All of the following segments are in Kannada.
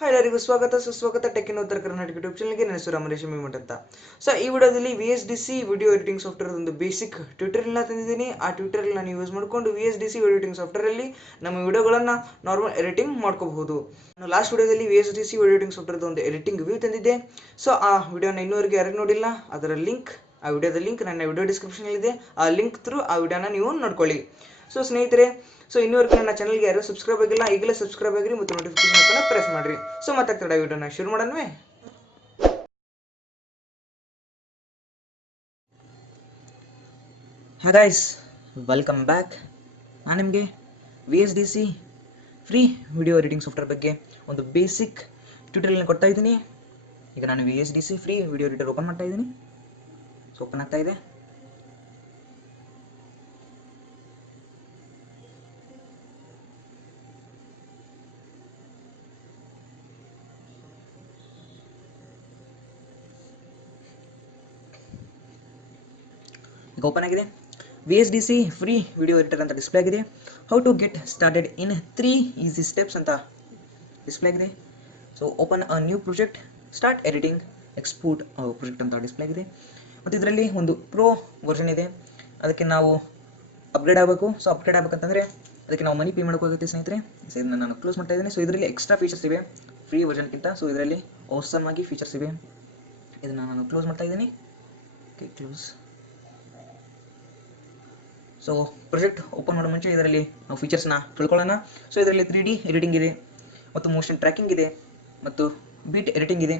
ಹಾಯ್ ಎಲ್ಲರಿಗೂ ಸ್ವಾಗತ ಸುಸ್ವಾಗತ ಟೆಕ್ ಇನ್ ಉತ್ತರ ಕರ್ನಾಟಕ ಯೂಟ್ಯೂಬ್ ಚಾನಲ್ಗೆ. ನನ್ನ ಹೆಸರು ಅಮರೇಶ್ ಎಮ್ಮಿಮಠ್ ಅಂತ. ಸೊ ಈ ವಿಡಿಯೋದಲ್ಲಿ VSDC ವಿಡಿಯೋ ಎಡಿಟಿಂಗ್ ಸಾಫ್ಟ್ವೇರ್ ಒಂದು ಬೇಸಿಕ್ ಟ್ಯೂಟೋರಿಯಲ್ನ ತಂದಿದ್ದೀನಿ. ಆ ಟ್ಯೂಟೋರಿಯಲ್ನ ನೀವು ಯೂಸ್ ಮಾಡಿಕೊಂಡು VSDC ವಿಡಿಯೋ ಎಡಿಟಿಂಗ್ ಸಾಫ್ಟ್ವೇರಲ್ಲಿ ನಮ್ಮ ವಿಡಿಯೋಗಳನ್ನು ನಾರ್ಮಲ್ ಎಡಿಟಿಂಗ್ ಮಾಡ್ಕೋಬಹುದು. ನಾನು ಲಾಸ್ಟ್ ವಿಡಿಯೋದಲ್ಲಿ VSDC ವಿಡಿಯೋ ಎಡಿಟಿಂಗ್ ಸಾಫ್ಟ್ವೇರ್ದು ಒಂದು ಎಡಿಟಿಂಗ್ ವ್ಯೂ ತಂದಿದ್ದೆ. ಸೊ ಆ ವಿಡಿಯೋನ ಇನ್ನೂವರೆಗೆ ಯಾರು ನೋಡಿಲ್ಲ, ಅದರ ಲಿಂಕ್, ಆ ವಿಡಿಯೋದ ಲಿಂಕ್ ನನ್ನ ವಿಡಿಯೋ ಡಿಸ್ಕ್ರಿಪ್ಷನಲ್ಲಿದೆ. ಆ ಲಿಂಕ್ ಥ್ರೂ ಆ ವಿಡಿಯೋನ ನೀವು ನೋಡ್ಕೊಳ್ಳಿ. ಸೊ ಸ್ನೇಹಿತರೆ, ಸೊ ಇನ್ನೂವರೆಗೂ ನನ್ನ ಚಾನಲ್ಗೆ ಯಾರು ಸಬ್ಸ್ಕ್ರೈಬ್ ಆಗಿಲ್ಲ, ಈಗಲೇ ಸಬ್ಸ್ಕ್ರೈಬ್ ಆಗಿರಿ ಮತ್ತು ನೋಟಿಫಿಕೇಶನ್ ಅನ್ನು ಪ್ರೆಸ್ ಮಾಡಿರಿ. ಸೊ ಮತ್ತೆ ತಡ ವಿಡಿಯೋನ ಶುರು ಮಾಡೋಣವೇ. ಹಾ ಗೈಸ್, ವೆಲ್ಕಮ್ ಬ್ಯಾಕ್. ನಾನು ನಿಮಗೆ VSDC free video editing software ಬಗ್ಗೆ ಒಂದು ಬೇಸಿಕ್ ಟ್ಯೂಟೋರಿಯಲ್ನ ಕೊಡ್ತಾ ಇದ್ದೀನಿ. ಈಗ ನಾನು VSDC free video editor open ಮಾಡ್ತಾ ಇದ್ದೀನಿ. ಸೊ ಓಪನ್ ಆಗ್ತಾ ಇದೆ. ಈಗ ಓಪನ್ ಆಗಿದೆ. VSDC ಫ್ರೀ ವಿಡಿಯೋ ಎಡಿಟರ್ ಅಂತ ಡಿಸ್ಪ್ಲೇ ಆಗಿದೆ. How to get started in 3 easy steps ಅಂತ ಡಿಸ್ಪ್ಲೇ ಆಗಿದೆ. So open a new project, start editing, export project ಅಂತ ಡಿಸ್ಪ್ಲೇ ಆಗಿದೆ. ಮತ್ತು ಇದರಲ್ಲಿ ಒಂದು ಪ್ರೋ ವರ್ಷನ್ ಇದೆ, ಅದಕ್ಕೆ ನಾವು ಅಪ್ಗ್ರೇಡ್ ಆಗಬೇಕು. ಸೊ ಅಪ್ಗ್ರೇಡ್ ಆಗಬೇಕಂತಂದರೆ ಅದಕ್ಕೆ ನಾವು ಮನಿ ಪೇ ಮಾಡೋಕ್ಕಾಗುತ್ತೆ ಸ್ನೇಹಿತರೆ. ಸೊ ಇದನ್ನು ನಾನು ಕ್ಲೋಸ್ ಮಾಡ್ತಾ ಇದ್ದೀನಿ. ಸೊ ಇದರಲ್ಲಿ ಎಕ್ಸ್ಟ್ರಾ ಫೀಚರ್ಸ್ ಇವೆ ಫ್ರೀ ವರ್ಷನ್ಗಿಂತ. ಸೊ ಇದರಲ್ಲಿ awesome ಆಗಿ ಫೀಚರ್ಸ್ ಇವೆ. ಇದನ್ನು ನಾನು ಕ್ಲೋಸ್ ಮಾಡ್ತಾ ಇದ್ದೀನಿ. Okay, close. So project open ಮಾಡೋ ಮುಂಚೆ ಇದರಲ್ಲಿ ನಾವು ಫೀಚರ್ಸ್ನ ತಿಳ್ಕೊಳ್ಳೋಣ. ಸೊ ಇದರಲ್ಲಿ 3D ಎಡಿಟಿಂಗ್ ಇದೆ, ಮತ್ತು ಮೋಷನ್ ಟ್ರ್ಯಾಕಿಂಗ್ ಇದೆ, ಮತ್ತು ಬೀಟ್ ಎಡಿಟಿಂಗ್ ಇದೆ,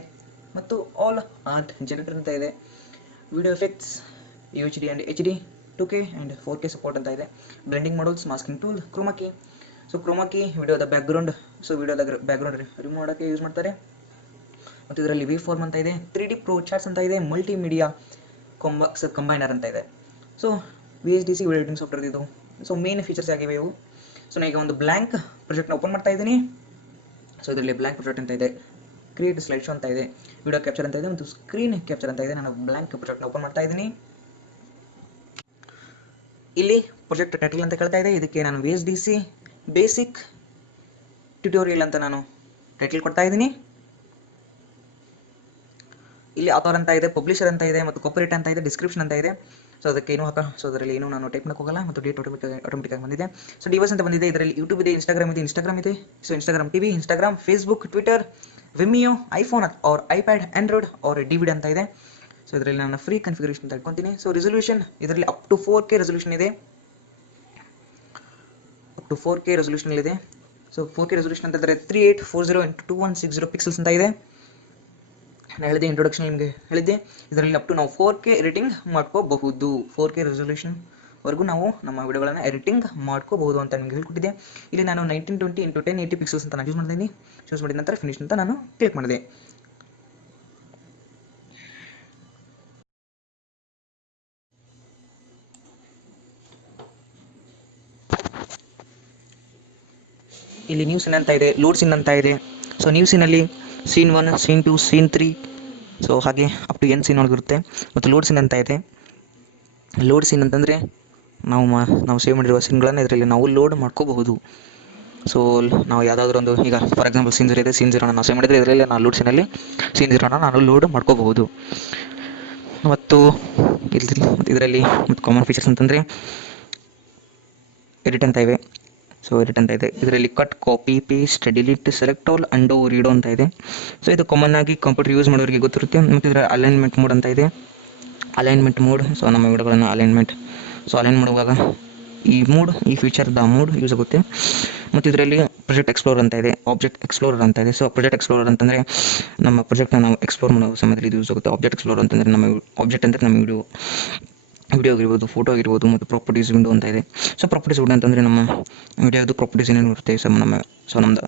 ಮತ್ತು ಆಲ್ ಆರ್ಟ್ ಜನರೇಟರ್ ಅಂತ ಇದೆ. Video effects, UHD and HD, 2K and 4K support ಅಂತ ಇದೆ. Blending models, masking tool, chroma key. So chroma key ವಿಡಿಯೋದ ಬ್ಯಾಕ್ಗ್ರೌಂಡ್, ಸೊ ವಿಡಿಯೋದ ಬ್ಯಾಕ್ಗ್ರೌಂಡ್ ರಿಮೂವ್ ಮಾಡೋಕ್ಕೆ ಯೂಸ್ ಮಾಡ್ತಾರೆ. ಮತ್ತು ಇದರಲ್ಲಿ ವೇವ್ ಫಾರ್ಮ್ ಅಂತ ಇದೆ, 3D ಪ್ರೋ ಚಾರ್ಟ್ಸ್ ಅಂತ ಇದೆ, ಮಲ್ಟಿಮೀಡಿಯಾ ಕಂಬೈನರ್ ಅಂತ ಇದೆ. So VSDC video editing software ಇದು. ಸೊ ಮೇನ್ ಫೀಚರ್ಸ್ ಆಗಿವೆ ಇವು. ಸೊ ನಾನು ಈಗ ಒಂದು ಬ್ಲ್ಯಾಂಕ್ ಪ್ರಾಜೆಕ್ಟ್ನ ಓಪನ್ ಮಾಡ್ತಾ ಇದ್ದೀನಿ. ಸೊ ಇದರಲ್ಲಿ ಬ್ಲ್ಯಾಂಕ್ ಪ್ರಾಜೆಕ್ಟ್ ಅಂತ ಇದೆ, ಕ್ರಿಯೇಟ್ ಸ್ಲೈಡ್ ಶೋ ಅಂತ ಇದೆ, ವಿಡಿಯೋ ಕ್ಯಾಪ್ಚರ್ ಅಂತ ಇದೆ, ಮತ್ತು ಸ್ಕ್ರೀನ್ ಕ್ಯಾಪ್ಚರ್ ಅಂತ ಇದೆ. ನಾನು ಬ್ಲ್ಯಾಂಕ್ ಪ್ರಾಜೆಕ್ಟ್ನ ಓಪನ್ ಮಾಡ್ತಾ ಇದ್ದೀನಿ. ಇಲ್ಲಿ ಪ್ರಾಜೆಕ್ಟ್ ಟೈಟಲ್ ಅಂತ ಕೇಳ್ತಾ ಇದೆ. ಇದಕ್ಕೆ ನಾನು VSDC ಬೇಸಿಕ್ ಟ್ಯುಟೋರಿಯಲ್ ಅಂತ ನಾನು ಟೈಟಲ್ ಕೊಡ್ತಾ ಇದ್ದೀನಿ. ಇಲ್ಲಿ ಆಥರ್ ಅಂತ ಇದೆ, ಪಬ್ಲಿಷರ್ ಅಂತ ಇದೆ, ಮತ್ತು ಕಾಪಿರೈಟ್ ಅಂತ ಇದೆ, ಡಿಸ್ಕ್ರಿಪ್ಷನ್ ಅಂತ ಇದೆ. ಸೊ ಅದಕ್ಕೆ ಏನು ಸೊ ಅದರಲ್ಲಿ ಏನು ನಾನು ಟೈಪ್ ಮಾಡೋಕೆ ಹೋಗಲ್ಲ, ಮತ್ತು ಡೇಟ್ ಆಟೋಮೆಟಿಕ್ ಆಗಿ ಬಂದಿದೆ. ಸೊ ಡಿವೈಸ್ ಅಂತ ಬಂದಿದೆ. ಇದರಲ್ಲಿ ಯೂಟ್ಯೂಬ್ ಇದೆ, ಇನ್ಸ್ಟಾಗ್ರಾಮ್ ಇದೆ. So Instagram TV, Instagram, Facebook, Twitter, Vimeo, iPhone or iPad, Android or DVD ಅಂತ ಇದೆ. ಸೊ ಇದರಲ್ಲಿ ನಾನು ಫ್ರೀ ಕನ್ಫಿಗರೇಷನ್ ಅಂತ ಇಟ್ಕೊತೀನಿ. ಸೊ ರೆಸೊಲ್ಯೂಷನ್ ಇದರಲ್ಲಿ ಅಪ್ ಟು 4K ರೆಸೊಲ್ಯೂಷನ್ ಇದೆ, ಅಪ್ ಟು 4K ರೆಸೊಲ್ಯೂಷನ್ ಇದೆ. ಸೊ 4K ರೆಸೊಲ್ಯೂಷನ್ ಅಂತಂದರೆ 3840x2160 ಪಿಕ್ಸೆಲ್ಸ್ ಅಂತ ಇದೆ. ನಾನು ಹೇಳಿದೆ ಇಂಟ್ರೊಡಕ್ಷನ್, ನಿಮಗೆ ಹೇಳಿದ್ದೆ ಇದರಲ್ಲಿ ಅಪ್ ಟು ನಾವು 4K ಎಡಿಟಿಂಗ್ ಮಾಡ್ಕೋಬಹುದು. 4K ರೆಸೊಲ್ಯೂಷನ್ವರೆಗೂ ನಾವು ನಮ್ಮ ವಿಡಿಯೋಗಳನ್ನು ಎಡಿಟಿಂಗ್ ಮಾಡ್ಕೋಬಹುದು ಅಂತ ನಿಮಗೆ ಹೇಳ್ಕೊಟ್ಟಿದ್ದೆ. ಇಲ್ಲಿ ನಾನು 1920x1080 ಪಿಕ್ಸೆಲ್ಸ್ ಅಂತ ನಾನು ಯೂಸ್ ಮಾಡಿದ್ದೀನಿ. ಯೂಸ್ ಮಾಡಿದ ನಂತರ ಫಿನಿಶ್ ಅಂತ ನಾನು ಕ್ಲಿಕ್ ಮಾಡಿದೆ. ಇಲ್ಲಿ ನ್ಯೂ ಸೀನ್ ಅಂತ ಇದೆ, ಲೋಡ್ ಸೀನ್ ಅಂತ ಇದೆ. ಸೊ ನ್ಯೂ ಸೀನಲ್ಲಿ ಸೀನ್ 1, ಸೀನ್ 2, ಸೀನ್ 3, ಸೊ ಹಾಗೆ ಅಪ್ ಟು ಎನ್ ಸೀನ್ ಒಳಗಿರುತ್ತೆ. ಮತ್ತು ಲೋಡ್ ಸೀನ್ ಅಂತ ಇದೆ. ಲೋಡ್ ಸೀನ್ ಅಂತಂದರೆ ನಾವು ಸೇವ್ ಮಾಡಿರುವ ಸೀನ್ಗಳನ್ನು ಇದರಲ್ಲಿ ನಾವು ಲೋಡ್ ಮಾಡ್ಕೋಬಹುದು. ಸೊ ನಾವು ಯಾವುದಾದ್ರೂ ಒಂದು, ಈಗ ಫಾರ್ ಎಕ್ಸಾಂಪಲ್ ಸೀನ್ 0 ಇದೆ, ಸೀನ್ 0 ನಾವು ಸೇವ್ ಮಾಡಿದರೆ ಇದರಲ್ಲಿ ನಾನು ಲೋಡ್ ಸೀನಲ್ಲಿ ಸೀನ್ 0 ನಾನು ಲೋಡ್ ಮಾಡ್ಕೋಬಹುದು. ಮತ್ತು ಇದರಲ್ಲಿ ಮತ್ತು ಕಾಮನ್ ಫೀಚರ್ಸ್ ಅಂತಂದರೆ ಎಡಿಟ್ ಅಂತ ಇವೆ. ಸೊ ಎಡಿಟ್ ಅಂತ ಇದೆ. ಇದರಲ್ಲಿ cut, copy, paste, delete, select all, undo, redo ಅಂತ ಇದೆ. ಸೊ ಇದು ಕಾಮನ್ ಆಗಿ ಕಂಪ್ಯೂಟರ್ ಯೂಸ್ ಮಾಡೋರಿಗೆ ಗೊತ್ತಿರುತ್ತೆ. ಮತ್ತು ಇದರ ಅಲೈನ್ಮೆಂಟ್ ಮೋಡ್ ಅಂತ ಇದೆ, ಅಲೈನ್ಮೆಂಟ್ ಮೋಡ್. ಸೊ ನಮ್ಮ ವಿಡಿಯೋಗಳನ್ನು ಅಲೈನ್ ಮಾಡುವಾಗ ಈ ಫೀಚರ್ದ ಮೋಡ್ ಯೂಸ್ ಆಗುತ್ತೆ. ಮತ್ತು ಇದರಲ್ಲಿ ಪ್ರಾಜೆಕ್ಟ್ ಎಕ್ಸ್ಪ್ಲೋರರ್ ಅಂತ ಇದೆ, ಆಬ್ಜೆಕ್ಟ್ ಎಕ್ಸ್ಪ್ಲೋರರ್ ಅಂತ ಇದೆ. ಸೊ ಪ್ರಾಜೆಕ್ಟ್ ಎಕ್ಸ್ಪ್ಲೋರರ್ ಅಂತಂದರೆ ನಮ್ಮ ಪ್ರಾಜೆಕ್ಟ್ನ ನಾವು ಎಕ್ಸ್ಪ್ಲೋರ್ ಮಾಡೋ ಸಮಯದಲ್ಲಿ ಇದು ಯೂಸ್ ಆಗುತ್ತೆ. ಆಬ್ಜೆಕ್ಟ್ ಎಕ್ಸ್ಪ್ಲೋರರ್ ಅಂತಂದರೆ ನಮ್ಮ ವಿಡಿಯೋ ಆಗಿರ್ಬೋದು, ಫೋಟೋ ಆಗಿರ್ಬೋದು, ಮತ್ತು ಪ್ರಾಪರ್ಟೀಸ್ ವಿಂಡೋ ಅಂತ ಇದೆ. ಸೊ ಪ್ರಾಪರ್ಟೀಸ್ ವಿಂಡೋ ಅಂತಂದರೆ ನಮ್ಮ ವಿಡಿಯೋದು ಪ್ರಾಪರ್ಟೀಸ್ ಏನೇನು ಇರುತ್ತೆ, ನಮ್ಮದು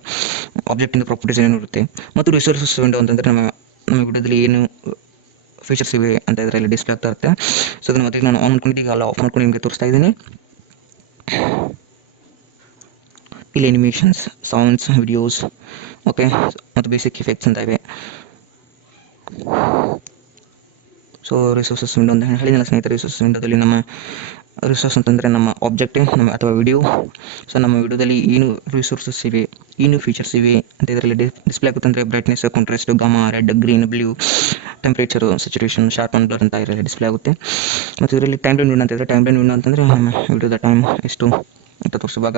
ಆಬ್ಜೆಕ್ಟಿಂದ ಪ್ರಾಪರ್ಟೀಸ್ ಏನೇನು ಇರುತ್ತೆ. ಮತ್ತು ರಿಸೋರ್ಸಸ್ ವಿಂಡೋ ಅಂತಂದರೆ ನಮ್ಮ ವಿಡಿಯೋದಲ್ಲಿ ಏನು ಫೀಚರ್ಸ್ ಇವೆ ಅಂತ ಇದರಲ್ಲಿ ಡಿಸ್ಪ್ಲೇ ಆಗ್ತಾ ಇರುತ್ತೆ. ಸೊ ಅದನ್ನು ಮತ್ತೆ ನಾನು ಆನ್ ಮಾಡ್ಕೊಂಡು ಈಗ ಆಫ್ ಮಾಡ್ಕೊಂಡು ನಿಮಗೆ ತೋರಿಸ್ತಾ ಇದ್ದೀನಿ. ಇಲ್ಲಿ ಅನಿಮೇಷನ್ಸ್, ಸೌಂಡ್ಸ್, ವಿಡಿಯೋಸ್, ಓಕೆ, ಮತ್ತು ಬೇಸಿಕ್ ಎಫೆಕ್ಟ್ಸ್ ಅಂತ ಇವೆ. ಸೊ ರಿಸೋರ್ಸಸ್ ವಿಂಡೋ ಅಂತ ಹೇಳಿದ್ನಲ್ಲ ಸ್ನೇಹಿತರೆ, ರಿಸೋರ್ಸಸ್ ವಿಂಡೋದಲ್ಲಿ ನಮ್ಮ ರಿಸೋರ್ಸ್ ಅಂತಂದರೆ ನಮ್ಮ ಆಬ್ಜೆಕ್ಟ್, ನಮ್ಮ ಅಥವಾ ವಿಡಿಯೋ. ಸೊ ನಮ್ಮ ವಿಡಿಯೋದಲ್ಲಿ ಏನು ರಿಸೋರ್ಸಸ್ ಇವೆ, ಇನ್ನೂ ಫೀಚರ್ಸ್ ಇವೆ ಅಂತ ಇದರಲ್ಲಿ ಡಿಸ್ಪ್ಲೇ ಆಗುತ್ತೆ ಅಂದರೆ brightness, contrast, gamma, red, green, blue, temperature, saturation, sharp and blur ಅಂತ ಇದರಲ್ಲಿ ಡಿಸ್ಪ್ಲೇ ಆಗುತ್ತೆ. ಮತ್ತು ಇದರಲ್ಲಿ ಟೈಮ್ ಲೈನ್ ವಿಂಡೋ ಅಂತ ಇದ್ದರೆ ಟೈಮ್ ಲೈನ್ ವಿಂಡೋ ಅಂತಂದರೆ ನಮ್ಮ ವಿಡಿಯೋದ ಟೈಮ್ ಎಷ್ಟು ಅಂತ ತೋರಿಸುವಾಗ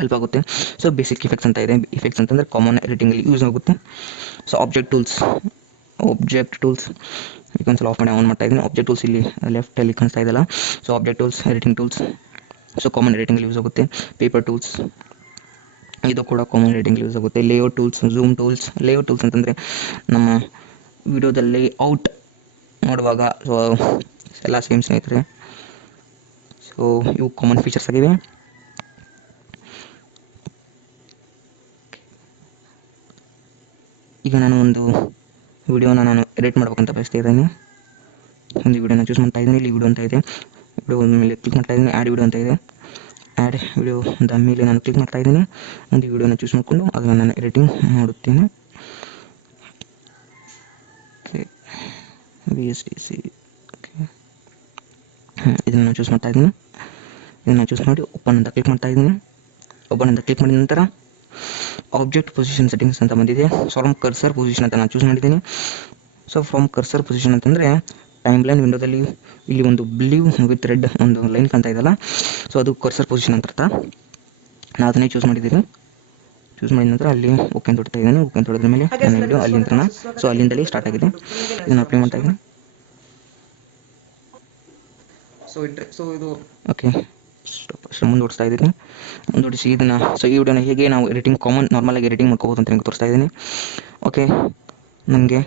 ಹೆಲ್ಪ್ ಆಗುತ್ತೆ. ಸೊ ಬೇಸಿಕ್ ಇಫೆಕ್ಟ್ಸ್ ಅಂತ ಇದೆ. ಇಫೆಕ್ಟ್ಸ್ ಅಂತಂದರೆ ಕಾಮನ್ ಎಡಿಟಿಂಗಲ್ಲಿ ಯೂಸ್ ಆಗುತ್ತೆ. ಸೊ ಆಬ್ಜೆಕ್ಟ್ ಟೂಲ್ಸ್ ಇದೊಂದ್ಸಲ ಆಫ್ ಮಾಡಿ ಆನ್ ಮಾಡ್ತಾ ಇದ್ದೀನಿ. ಆಬ್ಜೆಕ್ಟ್ ಟೂಲ್ಸ್ ಇಲ್ಲಿ ಲೆಫ್ಟಲ್ಲಿ ಕಾಣಿಸ್ತಾ ಇದೆಯಲ್ಲ, so object tools, editing tools, so common ಎಡಿಟಿಂಗಲ್ಲಿ ಯೂಸ್ ಆಗುತ್ತೆ. ಪೇಪರ್ ಟೂಲ್ಸ್ ಇದು ಕೂಡ ಕಾಮನ್ ಎಡಿಟಿಂಗಲ್ಲಿ ಯೂಸ್ ಆಗುತ್ತೆ. Layout tools, zoom tools. Layout tools ಅಂತಂದರೆ ನಮ್ಮ ವಿಡಿಯೋದ ಲೇಔಟ್ ನೋಡುವಾಗ ಸೊ ಎಲ್ಲ ಸೇಮ್ ಸ್ನೇಹಿತರೆ. ಸೊ ಇವು ಕಾಮನ್ ಫೀಚರ್ಸ್ ಆಗಿವೆ. ಈಗ ನಾನು ಒಂದು ವಿಡಿಯೋನ ಎಡಿಟ್ ಮಾಡ್ಬೇಕಂತ ಬಯಸ್ತಾ ಇದ್ದೀನಿ. ಒಂದು ವಿಡಿಯೋನ ಚೂಸ್ ಮಾಡ್ತಾ ಇದ್ದೀನಿ. ಇಲ್ಲಿ ವಿಡಿಯೋ ಅಂತ ಇದೆ. ವಿಡಿಯೋ ಮೇಲೆ ಕ್ಲಿಕ್ ಮಾಡ್ತಾ ಇದ್ದೀನಿ. ಆ್ಯಡ್ ವಿಡಿಯೋ ಅಂತ ಇದೆ. ಆ್ಯಡ್ ವಿಡಿಯೋ ಅಂತ ಮೇಲೆ ನಾನು ಕ್ಲಿಕ್ ಮಾಡ್ತಾ ಇದ್ದೀನಿ. ಒಂದು ವಿಡಿಯೋನ ಚೂಸ್ ಮಾಡಿಕೊಂಡು ಅದನ್ನು ನಾನು ಎಡಿಟಿಂಗ್ ಮಾಡುತ್ತೇನೆ. Okay, VSDC. ಓಕೆ, ಇದನ್ನು ಚೂಸ್ ಮಾಡ್ತಾ ಇದ್ದೀನಿ. ಇದನ್ನು ಚೂಸ್ ಮಾಡಿ ಓಪನ್ ಅಂತ ಕ್ಲಿಕ್ ಮಾಡ್ತಾ ಇದ್ದೀನಿ. ಓಪನ್ ಅಂತ ಕ್ಲಿಕ್ ಮಾಡಿದ ನಂತರ ಆಬ್ಜೆಕ್ಟ್ ಪೊಸಿಷನ್ ಸೆಟ್ಟಿಂಗ್ಸ್ ಅಂತ ಬಂದಿದೆ. ಫ್ರಮ್ ಕರ್ಸರ್ ಪೊಸಿಷನ್ ಅಂತ ನಾನು ಚೂಸ್ ಮಾಡಿದ್ದೀನಿ. ಸೊ ಫ್ರಮ್ ಕರ್ಸರ್ ಪೊಸಿಷನ್ ಅಂತಂದರೆ ಟೈಮ್ ಲೈನ್ ವಿಂಡೋದಲ್ಲಿ ಇಲ್ಲಿ ಒಂದು ಬ್ಲೂ ವಿತ್ ರೆಡ್ ಒಂದು ಲೈನ್ ಕಾಣ್ತಾ ಇದೆಯಲ್ಲ, ಸೊ ಅದು ಕರ್ಸರ್ ಪೊಸಿಷನ್ ಅಂತ ಅರ್ಥ. ನಾನು ಅದನ್ನೇ ಚೂಸ್ ಮಾಡಿದ್ದೀನಿ. ಚೂಸ್ ಮಾಡಿದ ನಂತರ ಅಲ್ಲಿ ಓಕೆ ಅಂತ ಹೊಡ್ತಾ ಇದ್ದೀನಿ. ಓಕೆ ಅಂತ ಹೊಡೆದ ಮೇಲೆ ನನ್ನ ವಿಡಿಯೋ ಅಲ್ಲಿಂದ ಸೊ ಅಲ್ಲಿಂದಲೇ ಸ್ಟಾರ್ಟ್ ಆಗಿದೆ. ಇದನ್ನು ಅಪ್ಲೈ ಮಾಡ್ತಾ ಇದ್ದೀನಿ. ಸೊ ಇದು ಓಕೆ ಮುಂದುವರಿಸ್ತಾ ಇದ್ದೀನಿ. ಮುಂದುವರಿಸಿ ಇದನ್ನು ಸೊ ಈ ವಿಡಿಯೋನ ಹೇಗೆ ನಾವು ಎಡಿಟಿಂಗ್ ನಾರ್ಮಲಾಗಿ ಎಡಿಟಿಂಗ್ ಮಾಡ್ಕೋಬೋದು ಅಂತ ನಿಮಗೆ ತೋರಿಸ್ತಾ ಇದ್ದೀನಿ. ಓಕೆ, ನನಗೆ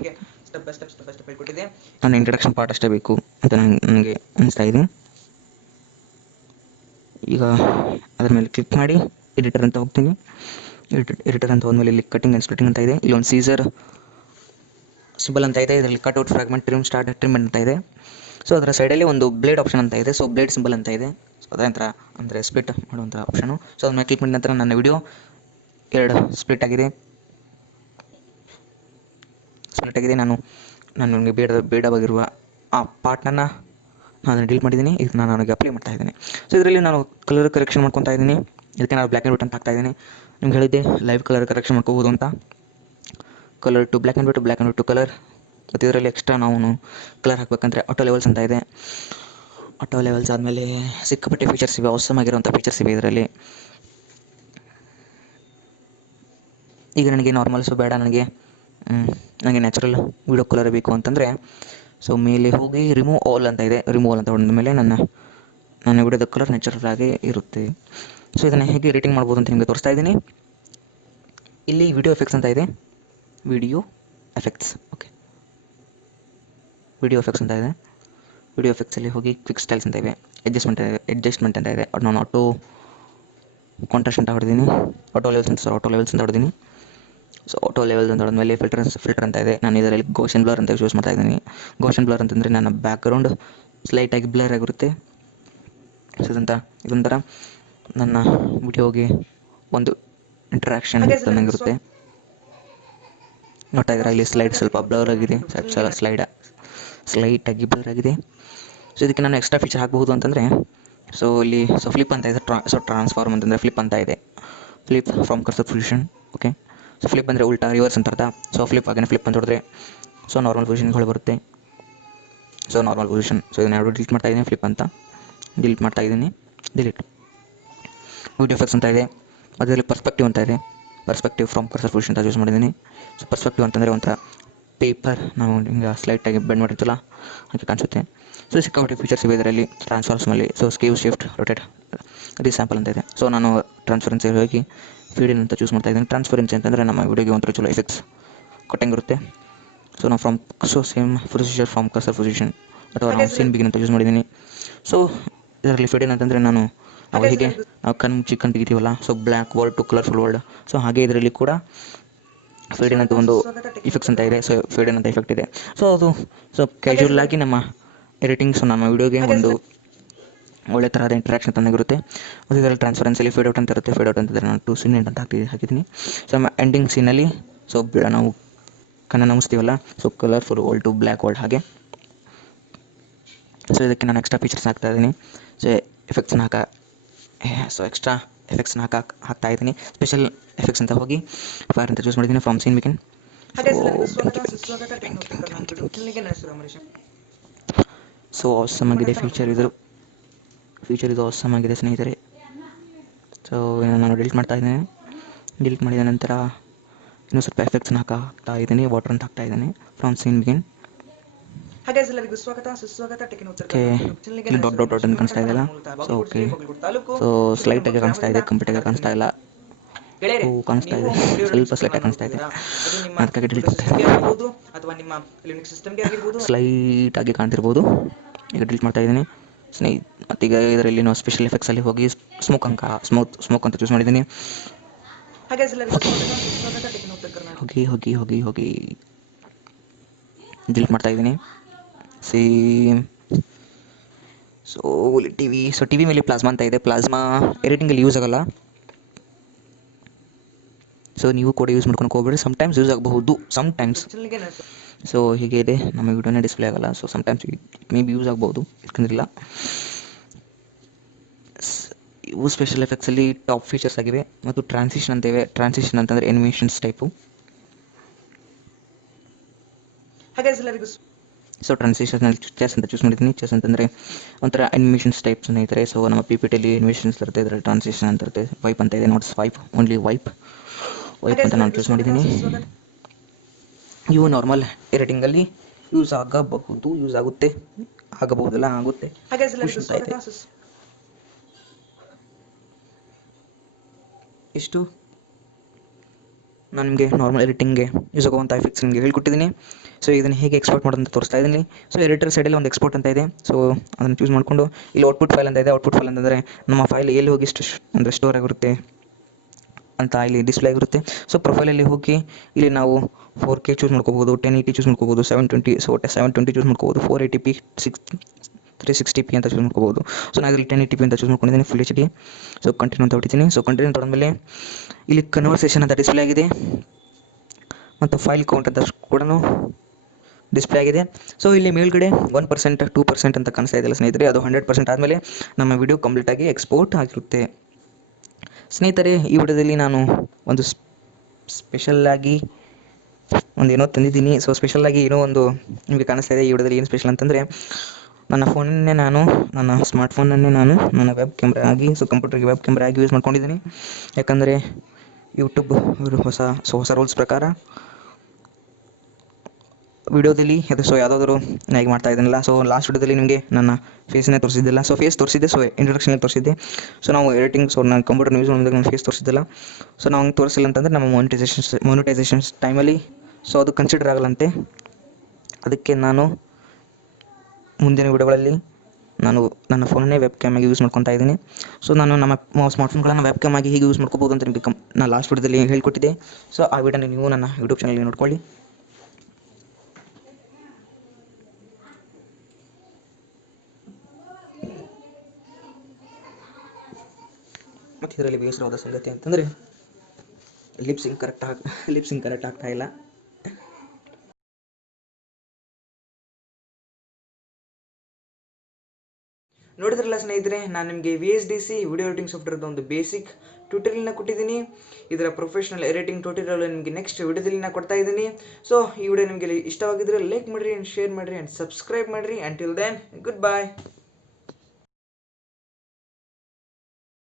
ಸ್ಟೆಪ್ ಬೈ ಸ್ಟೆಪ್ ಹೇಳ್ಕೊಟ್ಟಿದೆ. ನನ್ನ ಇಂಟ್ರಡಕ್ಷನ್ ಪಾರ್ಟ್ ಅಷ್ಟೇ ಬೇಕು ಅಂತ ನನಗೆ ಅನಿಸ್ತಾ ಇದೆ. ಈಗ ಅದರ ಮೇಲೆ ಕ್ಲಿಕ್ ಮಾಡಿ ಎಡಿಟರ್ ಅಂತ ಹೋಗ್ತೀನಿ. ಎಡಿಟರ್ ಅಂತ ಹೋದ್ಮೇಲೆ ಇಲ್ಲಿ ಕಟಿಂಗ್ ಆ್ಯಂಡ್ ಸ್ಪ್ಲಿಟಿಂಗ್ ಅಂತ ಇದೆ. ಇಲ್ಲಿ ಒಂದು ಸೀಸರ್ ಸಿಂಬಲ್ ಅಂತ ಇದೆ. ಇದರಲ್ಲಿ ಕಟ್ಔಟ್, ಫ್ರಾಗ್ಮೆಂಟ್, ಟ್ರಿಮ್ ಅಂತ ಇದೆ. ಸೊ ಅದರ ಸೈಡಲ್ಲಿ ಒಂದು ಬ್ಲೇಡ್ ಆಪ್ಷನ್ ಅಂತ ಇದೆ. ಸೊ ಬ್ಲೇಡ್ ಸಿಂಬಲ್ ಅಂತ ಇದೆ. ಸೊ ಅದರ ಅಂದರೆ ಸ್ಪ್ಲಿಟ್ ಮಾಡುವಂಥ ಆಪ್ಷನು. ಸೊ ಅದನ್ನ ಕ್ಲಿಕ್ ಮಾಡಿದ ನಂತರ ನನ್ನ ವಿಡಿಯೋ ಎರಡು ಸ್ಪ್ಲಿಟ್ ಆಗಿದೆ. ನಾನು ನನಗೆ ಬೇಡವಾಗಿರುವ ಆ ಪಾರ್ಟ್ನ ನಾನು ಡಿಲೀಟ್ ಮಾಡಿದ್ದೀನಿ. ಇದನ್ನ ನನಗೆ ಅಪ್ಲೈ ಮಾಡ್ತಾ ಇದ್ದೀನಿ. ಸೊ ಇದರಲ್ಲಿ ನಾನು ಕಲರ್ ಕರೆಕ್ಷನ್ ಮಾಡ್ಕೊತಾ ಇದ್ದೀನಿ. ಇದಕ್ಕೆ ನಾನು ಬ್ಲ್ಯಾಕ್ ಆ್ಯಂಡ್ ವೈಟ್ ಅಂತ ಹಾಕ್ತಾ ಇದ್ದೀನಿ. ನಿಮ್ಗೆ ಹೇಳಿದ್ದೆ ಲೈವ್ ಕಲರ್ ಕರೆಕ್ಷನ್ ಮಾಡ್ಕೋಬೋದು ಅಂತ. Colour to black and white, black and white to colour. ಮತ್ತು ಇದರಲ್ಲಿ ಎಕ್ಸ್ಟ್ರಾ ನಾವು ಕಲರ್ ಹಾಕಬೇಕಂದ್ರೆ ಆಟೋ ಲೆವೆಲ್ಸ್ ಅಂತ ಇದೆ. ಆಟೋ ಲೆವೆಲ್ಸ್ ಆದಮೇಲೆ ಸಿಕ್ಕಾಪಟ್ಟೆ ಫೀಚರ್ಸ್ ಇವೆ, ಅವಸಮ್ ಆಗಿರುವಂಥ ಫೀಚರ್ಸ್ ಇವೆ ಇದರಲ್ಲಿ. ಈಗ ನನಗೆ ನಾರ್ಮಲ್ಸು ಬೇಡ, ನನಗೆ ನ್ಯಾಚುರಲ್ ವಿಡಿಯೋ ಕಲರ್ ಬೇಕು ಅಂತಂದರೆ ಸೊ ಮೇಲೆ ಹೋಗಿ ರಿಮೂವ್ ಆಲ್ ಅಂತ ಇದೆ. ರಿಮೂವ್ ಆಲ್ ಅಂತ ಹೊಡೆದ ಮೇಲೆ ನನ್ನ ವಿಡಿಯೋದ ಕಲರ್ ನ್ಯಾಚುರಲ್ ಆಗಿ ಇರುತ್ತೆ. ಸೊ ಇದನ್ನು ಹೇಗೆ ಎಡಿಟಿಂಗ್ ಮಾಡ್ಬೋದು ಅಂತ ನಿಮಗೆ ತೋರಿಸ್ತಾ ಇದ್ದೀನಿ. ಇಲ್ಲಿ ವಿಡಿಯೋ ಎಫೆಕ್ಟ್ಸ್ ಅಂತ ಇದೆ. Video effects. Okay, video effects ಅಂತ ಇದೆ. ವಿಡಿಯೋ ಎಫೆಕ್ಟ್ಸಲ್ಲಿ ಹೋಗಿ ಕ್ವಿಕ್ ಸ್ಟೈಲ್ಸ್ ಅಂತ ಇವೆ. ಅಡ್ಜಸ್ಟ್ಮೆಂಟ್ ಅಂತ ಇದೆ. ಅದು ನಾನು ಆಟೋ ಕಾಂಟ್ರಾಸ್ಟ್ ಅಂತ ಹೊಡೆದೀನಿ. ಆಟೋ ಲೆವೆಲ್ಸ್ ಅಂತ ಹೊಡೆದೀನಿ. ಸೊ ಆಟೋ ಲೆವೆಲ್ಸ್ ಅಂತ ಹೊಡೆದ್ಮೇಲೆ ಫಿಲ್ಟರ್ ಅಂತ ಇದೆ. ನಾನು ಇದರಲ್ಲಿ ಗೋಷನ್ ಬ್ಲರ್ ಅಂತ ಯೂಸ್ ಮಾಡ್ತಾ ಇದ್ದೀನಿ. ಗೋಷನ್ ಬ್ಲರ್ ಅಂತಂದರೆ ನನ್ನ ಬ್ಯಾಕ್ಗ್ರೌಂಡ್ ಸ್ಲೈಟಾಗಿ ಬ್ಲರ್ ಆಗಿರುತ್ತೆ. ಸೊ ಇದೊಂಥರ ನನ್ನ ವಿಡಿಯೋಗೆ ಒಂದು ಇಂಟ್ರಾಕ್ಷನ್ ತಂದಂಗಿರುತ್ತೆ. ನೋಡ್ತಾ ಇದ್ದಾರೆ ಇಲ್ಲಿ ಸ್ಲೈಡ್ ಸ್ವಲ್ಪ ಬ್ಲರ್ ಆಗಿದೆ. ಸ್ಲೈಟಾಗಿ ಬ್ಲರ್ ಆಗಿದೆ. ಸೊ ಇದಕ್ಕೆ ನಾನು ಎಕ್ಸ್ಟ್ರಾ ಫೀಚರ್ ಹಾಕ್ಬೋದು ಅಂತಂದರೆ ಸೊ ಇಲ್ಲಿ ಫ್ಲಿಪ್ ಅಂತ ಇದೆ. ಟ್ರಾನ್ಸ್ಫಾರ್ಮ್ ಅಂತಂದರೆ ಫ್ಲಿಪ್ ಅಂತ ಇದೆ. Flip from cursor position. Okay, so flip ಅಂದರೆ ಉಲ್ಟಾ, ರಿವರ್ಸ್ ಅಂತ ಅರ್ಥ. ಸೊ ಫ್ಲಿಪ್ ಅಂತ ಹೊಡೆದ್ರೆ ಸೊ ನಾರ್ಮಲ್ ಪೊಸಿಷನ್ಗಳು ಬರುತ್ತೆ. So normal position. ಸೊ ಇದನ್ನ ಎರಡು ಡಿಲೀಟ್ ಮಾಡ್ತಾ ಇದ್ದೀನಿ. ಫ್ಲಿಪ್ ಅಂತ ಡಿಲೀಟ್ ಮಾಡ್ತಾ ಇದ್ದೀನಿ. ಡಿಲೀಟ್. ವಿಡಿಯೋ ಎಫೆಕ್ಟ್ಸ್ ಅಂತ ಇದೆ. ಅದರಲ್ಲಿ ಪರ್ಸ್ಪೆಕ್ಟಿವ್ ಅಂತ ಇದೆ. ಪರ್ಸ್ಪೆಕ್ಟಿವ್ ಫ್ರಮ್ ಕರ್ಸರ್ ಪೊಸಿಷನ್ ಅಂತ ಯೂಸ್ ಮಾಡಿದ್ದೀನಿ. ಸೊ ಪರ್ಸ್ಪೆಕ್ಟಿವ್ ಅಂತಂದರೆ ಒಂಥರ ಪೇಪರ್ ನಾವು ಹಿಂಗೆ ಸ್ಲೈಟಾಗಿ ಬೆಂಡ್ ಮಾಡಿರ್ತಲ್ಲ ಹಾಗೆ ಕಾಣಿಸುತ್ತೆ. ಸೊ ಸಿಕ್ಕಾಪಟ್ಟೆ ಫೀಚರ್ಸ್ ಇವೆ ಇದರಲ್ಲಿ. ಟ್ರಾನ್ಸ್ಫಾರ್ಮ್ಸ್ನಲ್ಲಿ ಸೊ ಸ್ಕೇವ್, ಶಿಫ್ಟ್, ರೊಟೇಟ್, ರೀಸ್ಯಾಂಪಲ್ ಅಂತ ಇದೆ. ಸೊ ನಾನು ಟ್ರಾನ್ಸ್ಪರೆನ್ಸಿ ಹೋಗಿ ಫೀಡಿನ್ ಅಂತ ಚೂಸ್ ಮಾಡ್ತಾ ಇದ್ದೀನಿ. ಟ್ರಾನ್ಸ್ಪರೆನ್ಸಿ ಅಂತಂದರೆ ನಮ್ಮ ವಿಡಿಯೋಗೆ ಒಂಥರ ಚಲೋ ಎಫೆಕ್ಟ್ಸ್ ಕೊಟ್ಟಂಗಿರುತ್ತೆ. ಸೊ ನಾವು same procedure from cursor position ಅಥವಾ ನಾವು ಸೀನ್ ಬಿಗಿನ್ ಅಂತ ಯೂಸ್ ಮಾಡಿದ್ದೀನಿ. ಸೊ ಇದರಲ್ಲಿ ಫೀಡಿನ್ ಅಂತಂದರೆ ನಾವು ಹೇಗೆ ಕಣ್ಣು ತೆಗಿತೀವಲ್ಲ, so black world to colourful world. So ಹಾಗೆ ಇದರಲ್ಲಿ ಕೂಡ ಫೀಡಿನ್ ಅಂತ ಒಂದು ಇಫೆಕ್ಟ್ಸ್ ಅಂತ ಇದೆ. ಸೊ ಫೀಡಿನ್ ಅಂತ ಎಫೆಕ್ಟ್ ಇದೆ. ಸೊ ಕ್ಯಾಶುವಲ್ ಆಗಿ ನಮ್ಮ ಎಡಿಟಿಂಗ್ಸು ನಮ್ಮ ವಿಡಿಯೋಗೆ ಒಂದು ಒಳ್ಳೆ ಥರದ ಇಂಟ್ರಾಕ್ಷನ್ ತಂದಾಗಿರುತ್ತೆ. ಮತ್ತು ಇದರಲ್ಲಿ ಟ್ರಾನ್ಸ್ಪರೆನ್ಸಿಲಿ ಫೇಡ್ ಔಟ್ ಅಂತ ಇರುತ್ತೆ. ಫೇಡ್ ಔಟ್ ಅಂತಂದರೆ ನಾನು 2 ಸೀನ್ ಅಂತ ಹಾಕಿದ್ದೀನಿ. ಸೊ ನಮ್ಮ ಎಂಡಿಂಗ್ ಸೀನಲ್ಲಿ ಸೊ ನಾವು ಕಣ್ಣ ನಮಿಸ್ತೀವಲ್ಲ, so colourful world to black world ಹಾಗೆ. ಸೊ ಇದಕ್ಕೆ ನಾನು ಎಕ್ಸ್ಟ್ರಾ ಫೀಚರ್ಸ್ ಹಾಕ್ತಾ ಇದ್ದೀನಿ. ಸೊ ಎಫೆಕ್ಟ್ಸ್ನ ಸೊ ಎಕ್ಸ್ಟ್ರಾ ಎಫೆಕ್ಟ್ಸ್ನ ಹಾಕ್ತಾ ಇದ್ದೀನಿ. ಸ್ಪೆಷಲ್ ಎಫೆಕ್ಟ್ಸ್ ಅಂತ ಹೋಗಿ ಫೈರ್ ಅಂತ ಚೂಸ್ ಮಾಡಿದ್ದೀನಿ, from scene begin. So awesome ಆಗಿದೆ ಫೀಚರ್ ಇದು ಆಸಮ್ ಆಗಿದೆ ಸ್ನೇಹಿತರೆ. ಸೊ ನಾನು ಡಿಲೀಟ್ ಮಾಡ್ತಾ ಇದ್ದೀನಿ. ಡಿಲೀಟ್ ಮಾಡಿದ ನಂತರ ಇನ್ನೂ ಸ್ವಲ್ಪ ಎಫೆಕ್ಟ್ಸ್ನ ಹಾಕ್ತಾ ಇದ್ದೀನಿ, ವಾಟರ್ ಅಂತ ಹಾಕ್ತಾ ಇದ್ದೀನಿ, ಫ್ರಮ್ ಸೀನ್ ಬಿಗಿನ್. ಓಕೆ, ಇಲ್ಲಿ ಡಾಟ್ ಡಾಟ್ ಡಾಟ್ ಅಂತ ಕಾಣಿಸ್ತಾ ಇದೆಯಲ್ಲ, ಸೊ ಓಕೆ. ಸೊ ಸ್ಲೈಟಾಗಿ ಕಾಣಿಸ್ತಾ ಇದೆ, ಕಂಪ್ಲೀಟಾಗಿ ಕಾಣಿಸ್ತಾ ಇಲ್ಲ. ಕಾಣಿಸ್ತಾ ಇದೆ, ಸ್ವಲ್ಪ ಸ್ಲೈಟಾಗಿ ಕಾಣಿಸ್ತಾ ಇದೆ, ಅದಕ್ಕಾಗಿ ಡಿಲೀಟ್ ಮಾಡ್ತಾ ಇದ್ದೀನಿ. ಸ್ಲೈಟಾಗಿ ಕಾಣ್ತಿರ್ಬೋದು. ಈಗ ಡಿಲೀಟ್ ಮಾಡ್ತಾ ಇದ್ದೀನಿ ಮತ್ತೀಗ ಇದರಲ್ಲಿ ನಾವು ಸ್ಪೆಷಲ್ ಎಫೆಕ್ಟ್ಸಲ್ಲಿ ಹೋಗಿ ಸ್ಮೋಕ್ ಅಂತ ಚೂಸ್ ಮಾಡಿದ್ದೀನಿ. ಹೋಗಿ ಡಿಲೀಟ್ ಮಾಡ್ತಾ ಇದ್ದೀನಿ. ಸೇಮ್. ಸೊ ಟಿ ವಿ ಮೇಲೆ ಪ್ಲಾಸ್ಮಾ ಅಂತ ಇದೆ. ಪ್ಲಾಸ್ಮಾ ಎಡಿಟಿಂಗಲ್ಲಿ ಯೂಸ್ ಆಗಲ್ಲ, ಸೊ ನೀವು ಕೂಡ ಯೂಸ್ ಮಾಡ್ಕೊಂಡು ಹೋಗ್ಬೇಡಿ. ಸಮಟೈಮ್ಸ್ ಯೂಸ್ ಆಗಬಹುದು, ಸಮಟೈಮ್ಸ್. ಸೊ ಹೀಗೆ ಇದೆ, ನಮ್ಮ ವಿಡಿಯೋನೇ ಡಿಸ್ಪ್ಲೇ ಆಗಲ್ಲ. So sometimes it may be use ಆಗ್ಬೋದು, ಇಟ್ಕೊಂಡಿಲ್ಲ. ಇವು ಸ್ಪೆಷಲ್ ಎಫೆಕ್ಟ್ಸಲ್ಲಿ ಟಾಪ್ ಫೀಚರ್ಸ್ ಆಗಿವೆ. ಮತ್ತು ಟ್ರಾನ್ಸಿಷನ್ ಅಂತಿವೆ. ಟ್ರಾನ್ಸಿಷನ್ ಅಂತಂದರೆ ಎನಿಮೇಷನ್ಸ್ ಟೈಪು. ಸೊ ಟ್ರಾನ್ಸಿಷನಲ್ಲಿ ಚೆಸ್ ಅಂತ ಚೂಸ್ ಮಾಡಿದ್ದೀನಿ. ಚೆಸ್ ಅಂತಂದರೆ ಒಂಥರ ಅನಿಮೇಷನ್ಸ್ ಟೈಪ್ ಸ್ನೇಹಿತರೆ. ಸೊ ನಮ್ಮ PPTಯಲ್ಲಿ ಅನಿಮೇಷನ್ಸ್ ಇರುತ್ತೆ, ಇದರಲ್ಲಿ ಟ್ರಾನ್ಸಿಷನ್ ಅಂತ ಇರುತ್ತೆ. ವೈಪ್ ಅಂತ ಇದೆ, ನಾಟ್ ಸ್ವೈಪ್, ಓನ್ಲಿ ವೈಪ್ ಅಂತ ನಾನು ಚೂಸ್ ಮಾಡಿದ್ದೀನಿ. ಇವು ನಾರ್ಮಲ್ ಎಡಿಟಿಂಗಲ್ಲಿ ಯೂಸ್ ಆಗಬಹುದು, ಆಗಬಹುದಲ್ಲ, ಆಗುತ್ತೆ. ಇಷ್ಟು ನಾನು ನಿಮಗೆ ನಾರ್ಮಲ್ ಎಡಿಟಿಂಗ್ಗೆ ಯೂಸ್ ಆಗುವಂಥ ಎಫೆಕ್ಟ್ಸ್ ನಿಮಗೆ ಹೇಳ್ಕೊಟ್ಟಿದ್ದೀನಿ. ಸೊ ಇದನ್ನು ಹೇಗೆ ಎಕ್ಸ್ಪೋರ್ಟ್ ಮಾಡೋದಂತ ತೋರಿಸ್ತಾ ಇದ್ದೀನಿ. ಸೊ ಎಡಿಟರ್ ಸೈಡಲ್ಲಿ ಒಂದು ಎಕ್ಸ್ಪೋರ್ಟ್ ಅಂತ ಇದೆ. ಸೊ ಅದನ್ನು ಚೂಸ್ ಮಾಡಿಕೊಂಡು ಇಲ್ಲಿ ಔಟ್ಪುಟ್ ಫೈಲ್ ಅಂತ ಇದೆ. ಔಟ್ಪುಟ್ ಫೈಲ್ ಅಂತಂದರೆ ನಮ್ಮ ಫೈಲ್ ಎಲ್ಲಿ ಹೋಗಿ ಅಂದರೆ ಸ್ಟೋರ್ ಆಗಿರುತ್ತೆ ಅಂತ ಇಲ್ಲಿ ಡಿಸ್ಪ್ಲೇ ಆಗಿರುತ್ತೆ. ಸೊ ಪ್ರೊಫೈಲಲ್ಲಿ ಹೋಗಿ ಇಲ್ಲಿ ನಾವು 4K ಚೂಸ್ ಮಾಡ್ಕೋಬೋದು, 1080 ಚೂಸ್ ಮಾಡ್ಕೋಬೋದು, 720. ಸೊ 720 ಚೂಸ್ ಮಾಡ್ಕೋಬೋದು, 480p, 360p ಅಂತ ಚೂಸ್ ಮಾಡ್ಕೋಬೋದು. ಸೊ ನಾನು ಇಲ್ಲಿ 1080p ಅಂತ ಚೂಸ್ ಮಾಡ್ಕೊಂಡಿದ್ದೀನಿ, ಫುಲ್ HD. ಸೊ ಕಂಟಿನ್ಯೂ ಅಂತ ಹೊಡಿತೀನಿ. ಸೊ ಕಂಟಿನ್ಯೂ ತೊಗೊಂಡ್ಮೇಲೆ ಇಲ್ಲಿ ಕನ್ವರ್ಸೇಷನ್ ಅಂತ ಡಿಸ್ಪ್ಲೇ ಆಗಿದೆ, ಮತ್ತು ಫೈಲ್ ಕೌಂಟ್ ಅಂತ ಕೂಡ ಡಿಸ್ಪ್ಲೇ ಆಗಿದೆ. ಸೊ ಇಲ್ಲಿ ಮೇಲ್ಗಡೆ 1%, 2% ಅಂತ ಕಾಣಿಸ್ತಾ ಇದೆಯಲ್ಲ ಸ್ನೇಹಿತರೆ, ಅದು 100% ಆದಮೇಲೆ ನಮ್ಮ ವಿಡಿಯೋ ಕಂಪ್ಲೀಟಾಗಿ ಎಕ್ಸ್ಪೋರ್ಟ್ ಆಗಿರುತ್ತೆ. ಸ್ನೇಹಿತರೆ, ಈ ವಿಡಿಯೋದಲ್ಲಿ ನಾನು ಒಂದು ಸ್ಪೆಷಲ್ಲಾಗಿ ಏನೋ ತಂದಿದ್ದೀನಿ. ಸೊ ಸ್ಪೆಷಲ್ಲಾಗಿ ಏನೋ ಒಂದು ನಿಮಗೆ ಕಾಣಿಸ್ತಾ ಇದೆ. ಈ ವಿಡಿಯೋದಲ್ಲಿ ಏನು ಸ್ಪೆಷಲ್ ಅಂತಂದರೆ, ನನ್ನ ಸ್ಮಾರ್ಟ್ಫೋನನ್ನೇ ನಾನು ನನ್ನ ವೆಬ್ ಕ್ಯಾಮ್ರಾ ಆಗಿ, ಸೊ ಕಂಪ್ಯೂಟರ್ಗೆ ವೆಬ್ ಕ್ಯಾಮ್ರಾ ಆಗಿ ಯೂಸ್ ಮಾಡ್ಕೊಂಡಿದ್ದೀನಿ. ಯಾಕಂದರೆ ಯೂಟ್ಯೂಬ್ ಹೊಸ ರೂಲ್ಸ್ ಪ್ರಕಾರ ವಿಡಿಯೋದಲ್ಲಿ ಸೊ ಯಾವುದಾದ್ರೂ ಹೇಗೆ ಮಾಡ್ತಾ ಇದ್ದೀನಲ್ಲ, ಸೊ ಲಾಸ್ಟ್ ವಿಡಿಯೋದಲ್ಲಿ ನಿಮಗೆ ನನ್ನ ಫೇಸನ್ನೇ ತೋರಿಸಿದ್ದಿಲ್ಲ. ಸೊ ಫೇಸ್ ತೋರಿಸಿದ್ದೆ, ಸೊ ಇಂಟ್ರೊಡಕ್ಷನಲ್ಲಿ ತೋರಿಸಿದ್ದೆ. ಸೊ ನಾವು ಎಡಿಟಿಂಗ್, ಸೊ ನಾನು ಕಂಪ್ಯೂಟರ್ ಯೂಸ್ ಮಾಡಿದಾಗ ನನ್ನ ಫೇಸ್ ತೋರಿಸಿದ್ದಿಲ್ಲ. ಸೊ ನಾವು ಹಂಗೆ ತೋರಿಸಿಲ್ಲ ಅಂತಂದರೆ ನಮ್ಮ ಮೊನಿಟೈಸೇಷನ್ಸ್ ಟೈಮಲ್ಲಿ ಸೊ ಅದು ಕನ್ಸಿಡರ್ ಆಗಲ್ಲಂತೆ. ಅದಕ್ಕೆ ನಾನು ಮುಂದಿನ ವಿಡಿಯೋಗಳಲ್ಲಿ ನಾನು ನನ್ನ ಫೋನನ್ನೇ ವೆಬ್ ಕ್ಯಾಮ್ ಆಗಿ ಯೂಸ್ ಮಾಡ್ಕೊತಾ ಇದ್ದೀನಿ. ಸೊ ನಾನು ನಮ್ಮ ಸ್ಮಾರ್ಟ್ಫೋನ್ಗಳನ್ನು ವೆಬ್ ಕ್ಯಾಮ್ ಆಗಿ ಹೇಗೆ ಯೂಸ್ ಮಾಡ್ಕೋಬೋದು ಅಂತ ನಿಮಗೆ ನಾನು ಲಾಸ್ಟ್ ವಿಡಿಯೋದಲ್ಲಿ ಹೇಳ್ಕೊಟ್ಟಿದ್ದೆ. ಸೊ ಆ ವಿಡಿಯೋನ ನೀವು ನನ್ನ ಯೂಟ್ಯೂಬ್ ಚಾನಲ್ಗೆ ನೋಡ್ಕೊಳ್ಳಿ. ಮತ್ತು ಇದರಲ್ಲಿ ಬೇಸರವಾದ ಸಂಗತಿ ಅಂತಂದರೆ ಲಿಪ್ಸಿಂಗ್ ಕರೆಕ್ಟ್ ಆಗ್ತಾ ಇಲ್ಲ. ನೋಡಿದ್ರಲ್ಲ ಸ್ನೇಹಿತರೆ, ನಾನು ನಿಮಗೆ VSDC ವಿಡಿಯೋ ಎಡಿಟಿಂಗ್ ಸಾಫ್ಟ್ವೇರ್ದು ಒಂದು ಬೇಸಿಕ್ ಟ್ಯೂಟೋರಿಯಲ್ನ ಕೊಟ್ಟಿದ್ದೀನಿ. ಇದರ ಪ್ರೊಫೆಷನಲ್ ಎಡಿಟಿಂಗ್ ಟ್ಯೂಟೋರಿಯಲ್ ನಿಮಗೆ ನೆಕ್ಸ್ಟ್ ವಿಡಿಯೋದಲ್ಲಿ ನಾನು ಕೊಡ್ತಾ ಇದ್ದೀನಿ. ಸೊ ಈ ವಿಡಿಯೋ ನಿಮಗೆ ಇಷ್ಟವಾಗಿದ್ದರೆ ಲೈಕ್ ಮಾಡಿರಿ ಆ್ಯಂಡ್ ಶೇರ್ ಮಾಡಿರಿ ಆ್ಯಂಡ್ ಸಬ್ಸ್ಕ್ರೈಬ್ ಮಾಡಿರಿ. Until then, good by.